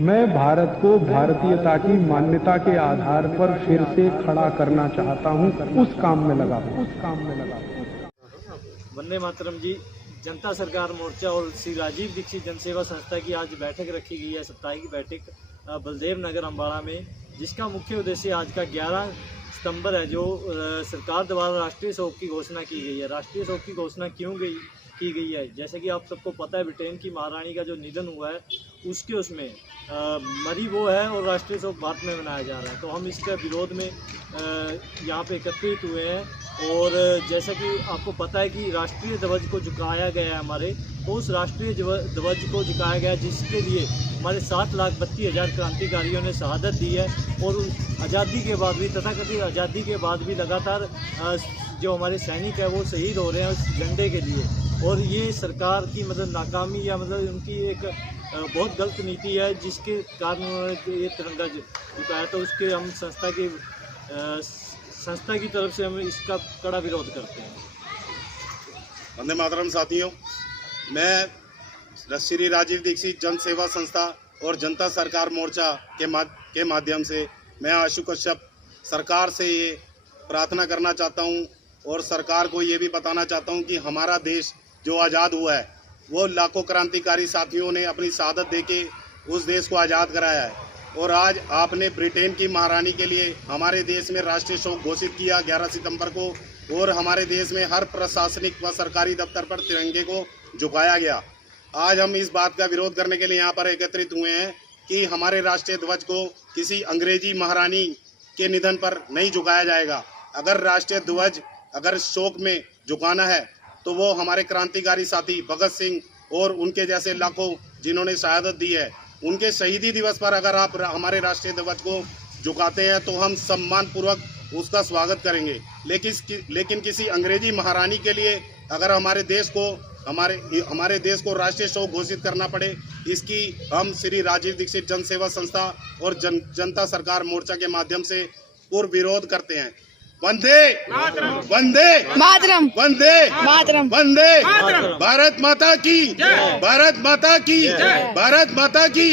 मैं भारत को भारतीयता की मान्यता के आधार पर फिर से खड़ा करना चाहता हूं, उस काम में लगा हूं। वंदे मातरम जी। जनता सरकार मोर्चा और श्री राजीव दीक्षित जनसेवा संस्था की आज बैठक रखी गई है, साप्ताहिक बैठक बलदेव नगर अम्बाड़ा में, जिसका मुख्य उद्देश्य आज का 11 सितंबर है, जो सरकार द्वारा राष्ट्रीय शोक की घोषणा की गई है। राष्ट्रीय शोक की घोषणा क्यों की गई है? जैसे कि आप सबको पता है, ब्रिटेन की महारानी का जो निधन हुआ है उसके उसमें मरी वो है और राष्ट्रीय शोक भारत में मनाया जा रहा है। तो हम इसके विरोध में यहाँ पे एकत्रित हुए हैं। और जैसा कि आपको पता है कि राष्ट्रीय ध्वज को झुकाया गया है हमारे, तो उस राष्ट्रीय ध्वज को झुकाया गया जिसके लिए हमारे 7,32,000 क्रांतिकारियों ने शहादत दी है। और आज़ादी के बाद भी, तथाकथित आज़ादी के बाद भी लगातार जो हमारे सैनिक है वो शहीद हो रहे हैं उस झंडे के लिए। और ये सरकार की नाकामी या उनकी एक बहुत गलत नीति है, जिसके कारण उन्होंने ये तिरंगा झुकाया। तो उसके हम संस्था की तरफ से हम इसका कड़ा विरोध करते हैं। वंदे मातरम साथियों, मैं श्री राजीव दीक्षित जन सेवा संस्था और जनता सरकार मोर्चा के माध्यम से मैं आशु कश्यप सरकार से ये प्रार्थना करना चाहता हूँ और सरकार को ये भी बताना चाहता हूँ कि हमारा देश जो आज़ाद हुआ है वो लाखों क्रांतिकारी साथियों ने अपनी शहादत देके उस देश को आज़ाद कराया है। और आज आपने ब्रिटेन की महारानी के लिए हमारे देश में राष्ट्रीय शोक घोषित किया 11 सितंबर को, और हमारे देश में हर प्रशासनिक व सरकारी दफ्तर पर तिरंगे को झुकाया गया। आज हम इस बात का विरोध करने के लिए यहाँ पर एकत्रित हुए हैं कि हमारे राष्ट्रीय ध्वज को किसी अंग्रेजी महारानी के निधन पर नहीं झुकाया जाएगा। अगर राष्ट्रीय ध्वज अगर शोक में झुकाना है तो वो हमारे क्रांतिकारी साथी भगत सिंह और उनके जैसे लाखों जिन्होंने शहादत दी है, उनके शहीदी दिवस पर अगर आप हमारे राष्ट्रीय ध्वज को झुकाते हैं तो हम सम्मानपूर्वक उसका स्वागत करेंगे। लेकिन किसी अंग्रेजी महारानी के लिए अगर हमारे देश को राष्ट्रीय शोक घोषित करना पड़े, इसकी हम श्री राजीव दीक्षित जन सेवा संस्था और जनता सरकार मोर्चा के माध्यम से पूर्ण विरोध करते हैं। वंदे मातरम, वंदे मातरम, वंदे मातरम, वंदे भारत माता की, भारत माता की, भारत माता की।